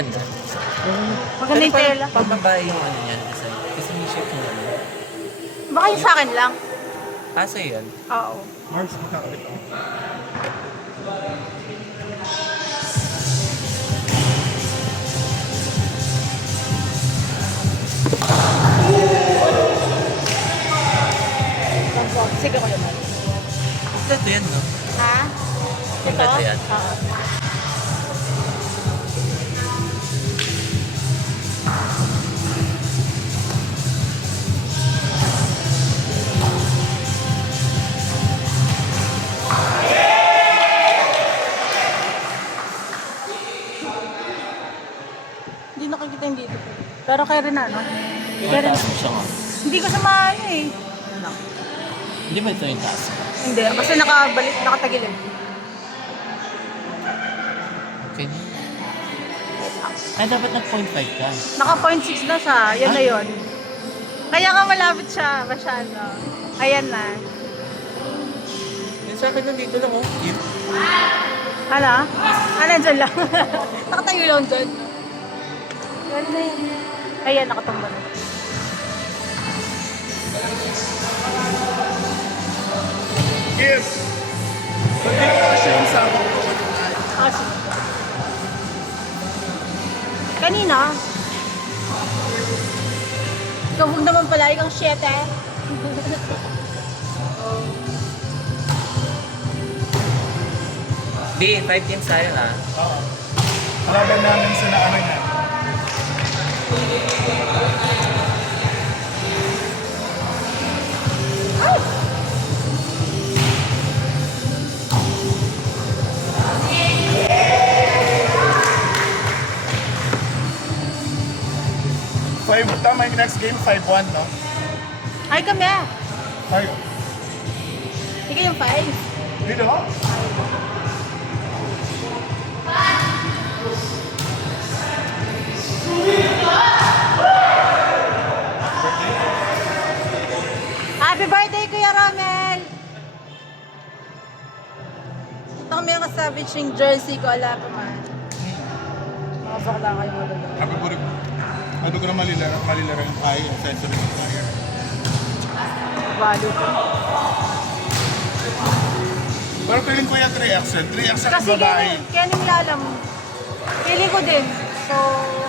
Maganda. Maganda yung tela. Pagbabae yung ano niyan. Kasi may shape yung ano. Baka yung sa akin lang. Kaso yun. Oo. Mars, magkakalit ako. Sige ko yun. Ito yan, no? Ha? Ito? Ito yan. Oo. Hindi nakikita yung dito. Pero kay Renano. Kay Taas Renano. mo siya nga. Hindi ko sa maano eh. Ano? Hindi ba ito yung taas? Hindi, kasi nakatagilid. Okay. Ay, dapat nag-0.5 ka. Naka 0.6 na siya. Yan na yun. Kaya nga malapit siya. Masyado. Ayan na. Yung sa akin nandito lang, oh. Cute. Ano? Dyan lang. Nakatayo lang dyan. Yan na yun. Ayan, nakatumba na. Yes! Pwede ko kasi yung sama ko. Kasi. Kanina. Ikaw huwag naman pala, ikang 7. B, 5 teams tayo na. Oo. Kalaban namin sa ano niya. Tama yung next game, 5-1, no? Ay, kami. Tayo. Ikaw yung 5. Dito? Happy birthday, Kuya Romel! Ito kami yung kasabit yung jersey ko, ala pa man. Mga bakla kayo magagawa. Happy birthday. Ano ko na malilaro yung kaya, yung sensory ng kaya. Balo ko. Pero feeling ko yung 3XL. 3XL Kasi ang babae. kaya lalam. Feeling ko din. So,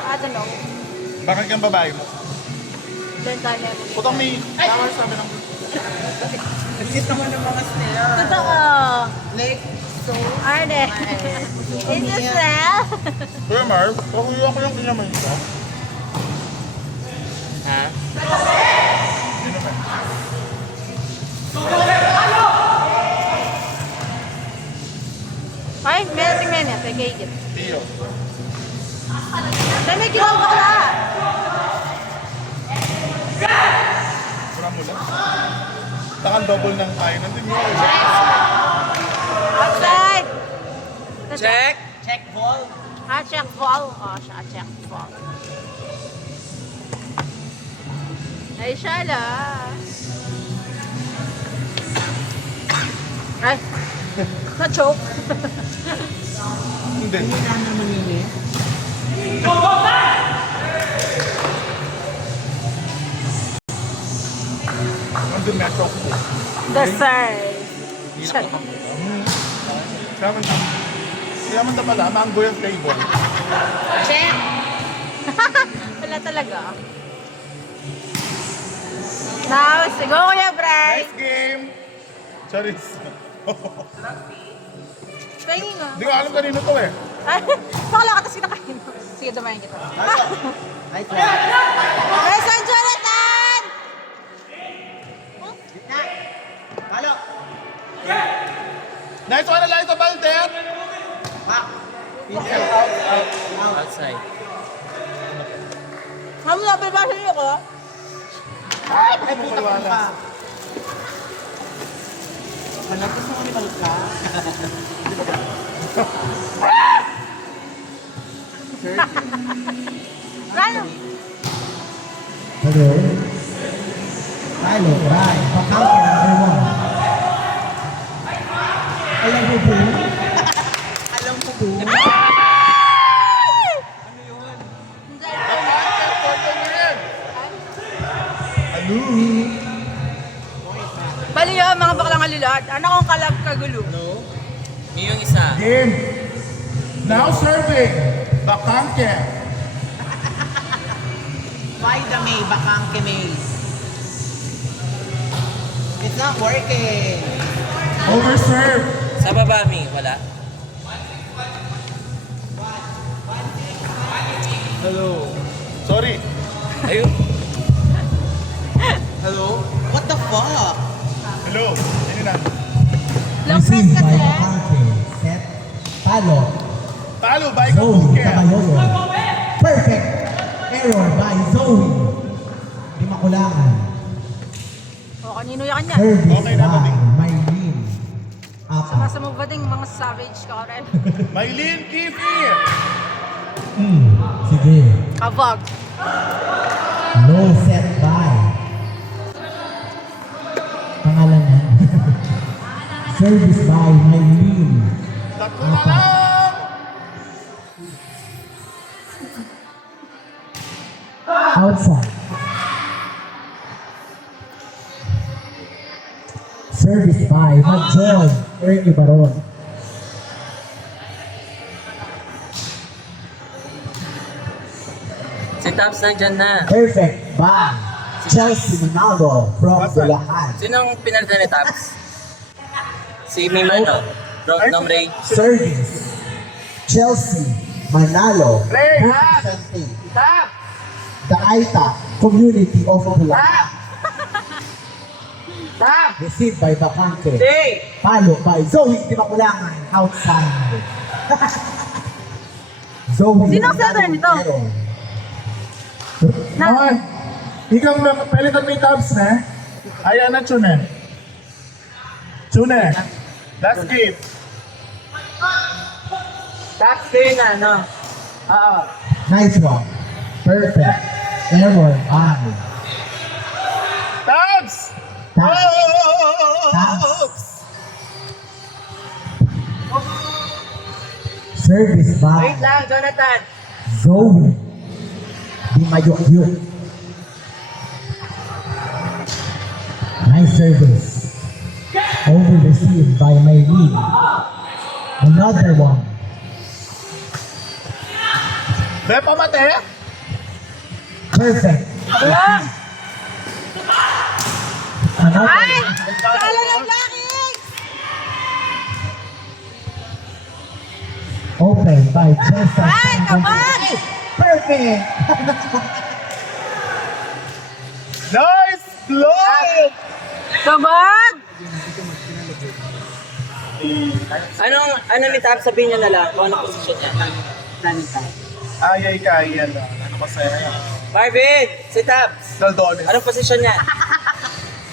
I don't know. Bakit kang babae mo? Then tayo. Putang may tama sabi ng... Nakita mo ng mga snail. Totoo. Like, so, Arne. Is this well? Kuya Marv, pakuyo ako yung kinyaman ito. Ha? Yun naman. Ay, minute. Okay, get. Tiyo. Dami ginawa ko na. Pura mo lang. Takang double ng kaya. Nandun yun. Outside. Check! check ball. Check ball. Oh, siya, check ball. Ay, siya lang. Ay. Na-choke. Hindi. Hindi na naman yun eh. Nandun na choke ko. The serve. Siya. Yaman na pala, mango yung flavor. Check. Wala talaga. Now, go Kuya Bray. Nice game! Sorry. Tingin nga. Hindi ko alam kanino to eh. Pakala ka tapos kinakain mo. Sige, dumayan kita. Ay, Listen, Jonathan! gitna. Palo. Nice one, Eliza Valdez! Back. Outside. Kamu na, palibasa niyo ko. Ay, puta ka pa. Wala, gusto mo ni Balka? Ano? Hello. Hello, right. Pakal ka number one. Alam mo po? Alam ko po. Ay! Ano yun? blue. Bali yun, mga baklang alilad. Ano kong kalab kagulo? No. Yun yung isa. Game. Now serving. Bakangke. By the May, Bakangke May. It's not working. Overserve. Sa baba, Mi. Wala. Hello. Sorry. Ayun. Hello? What the fuck? Hello. Hindi na. Long press Received by kasi. Bakangke. Set. Palo. Talo by Zoe Bakangke. Tabayoyo. Perfect. Error by Zoe. Di makulangan. O, kanino yan yan? Service Okay na, by Bading. Maylin. Apat. Sama-sama ba ding mga savage ka rin? Maylin Kifi. Sige. Kabag. Low set by. Pangalan yan. Service by Maylin. Tatlo na lang. Outside. Service by Magjon. Ernie Baron. Si Taps nandyan na. Perfect by Chelsea Manalo from Bulacan. Sinong pinalitan ni Taps? Si Mimano. Nom Ray. Service. Chelsea Manalo. Play. Representing the Aita community of Bulacan. Received by Bakangke. Palo by Zoe Di Makulangan outside. Zoe. Sinong setter nito? Ay. Ikaw na palitan mo yung tabs na. Ayan na, Chune. Chune. Last game. Taps din na, no? Nice one. Perfect. Error by Tabs! Tabs. Service by lang, Jonathan. Zoe Di Mayukyuk. Nice service. Over received by Maylin. Another one. Bepa mate. Perfect. Another Ay! one. Kala ng blacking! Open by Jessa. Ay, kabag! Perfect. Nice block! Kabag! Ano ni Taps? Sabihin niya na lang kung ano posisyon niya. Ayay kaya lang. Ano ba sa'yo? Marvin! Si Taps! Galdones. Anong posisyon niya?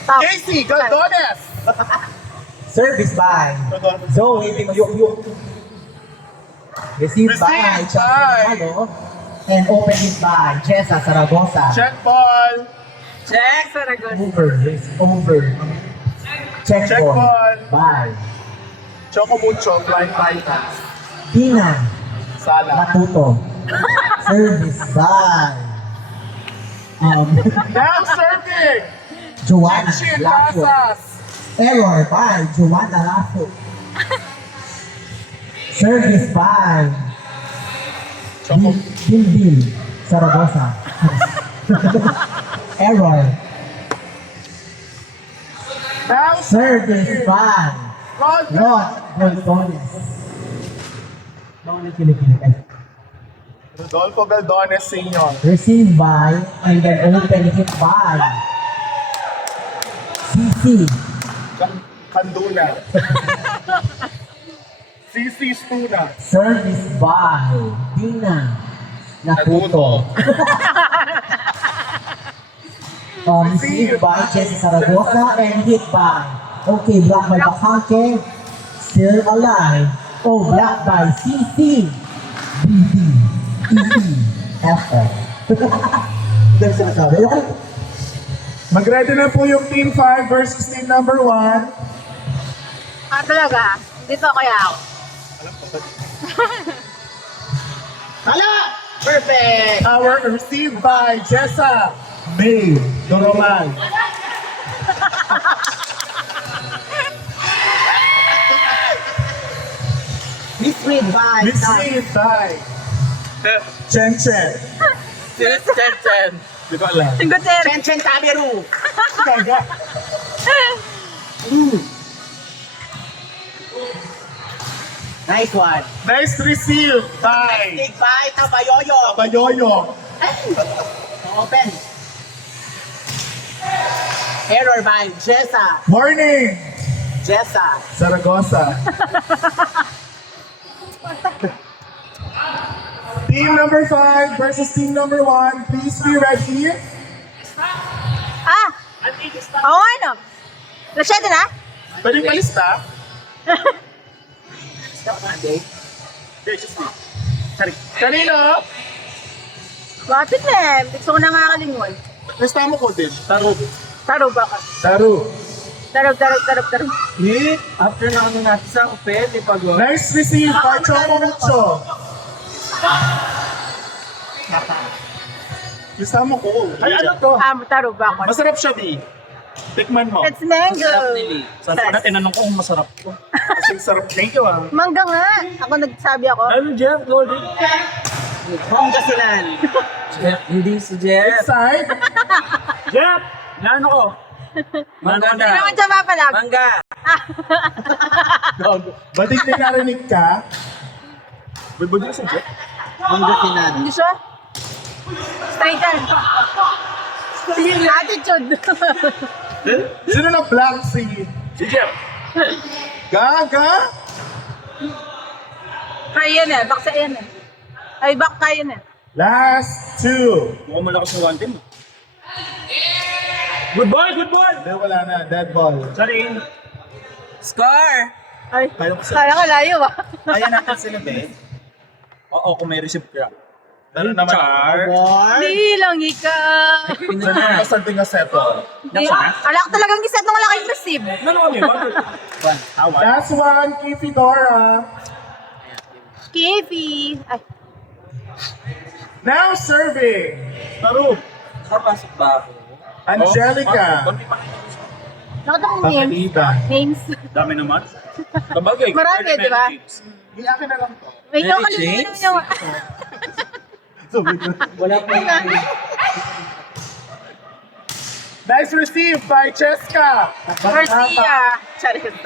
Top. Casey Galdones! Service by Galdones. Zoe Di Mayukyuk. Received by Received Chelsea by- Manalo. And opened it by Jessa Zaragoza. Check ball. Check! Saragon. Over. Check Check ball ball. by Choco Mucho, Flying Titans. Dina Sala. Matuto. Service by Now serving! Joanna Chin Lafo. Casas. Error by Joanna Lafo. Service by Choco. Bilbil Zaragoza. Error. Now Service by Rod. Rod Goldones. Rodolfo Galdones Sr. Received by and then open hit by CC. Kanduna. CC Stuna. Service by Dina Natuto. Received by Jesse Zaragoza and hit by okay, blocked by Bakangke. Still alive. Oh, blocked by CC. BD. FF. Dahil sinasabi. Ayoko. Mag-ready na po yung Team 5 versus Team number 1. Ah, talaga? Dito kaya ako. Hala! Perfect! Our received by Jessa May Doroman. Misread by. Misread by Chen Chen. Sino si Chen Chen? Di ko alam. Gutierrez. Chen Chen Tabiru. Gaga. Nice one. Nice receive by Big bite, Tabayoyo. Bayoyo. Open. Error by Jessa. Morning, Jessa. Zaragoza. Team number 5 versus team number 1. Please be ready. Ah! Oo, ano? Lasyado na? Pwede palista? Kanino? Bakit na eh? Gusto ko na nga kalingon. Lista mo ko din. Tarog. Taro ba ka? Tarog. Tarog. After na ano natin sa pwede pag Nice receive by Choco Mucho. Lista mo ko. Ay, ano to? Taro ba ka? Masarap siya, di. Tikman mo. It's mango. Sarap na tinanong ko kung masarap to. Kasi sarap. Thank you, ah. Mangga nga. Ako nagsabi ako. Ano, Jeff? Golden? Pangasinan. Hindi si Jeff. Inside? Jeff! Naano ko? Mangga Hindi naman siya papalag. Mangga. Ba't hindi narinig ka? Ba't sa Jeff? Pangasinan. Hindi siya. Straighter. Attitude. Sino na black si Jeff? Gaga? Kaya yan eh. Back sa yan eh. Ay, back kaya na. Last 2. Mukhang malakas na one team. Good ball, good ball! Hindi, wala na. Dead ball. Sorry. Score! Ay, kaya ka layo ah. Kaya natin sila, Ben. Oo, kung may receive ka. Ano naman? Char. Hindi lang ikaw. Saan yung kasante nga settle? Alak talagang iset ng malaking receive. Ano kami? Awan. Last one, Kifi Dora. Kifi. Ay, Now serving, Taro. Kapasok ba ako? Angelica. nakita mong names? Pangaliba. Names. Dami naman. Kabagay. Marami, di ba? Hindi akin na lang to. Wait, Mary yung kalimutan James? yung... Wala pa. Nice receive by Cheska. Garcia. Charis.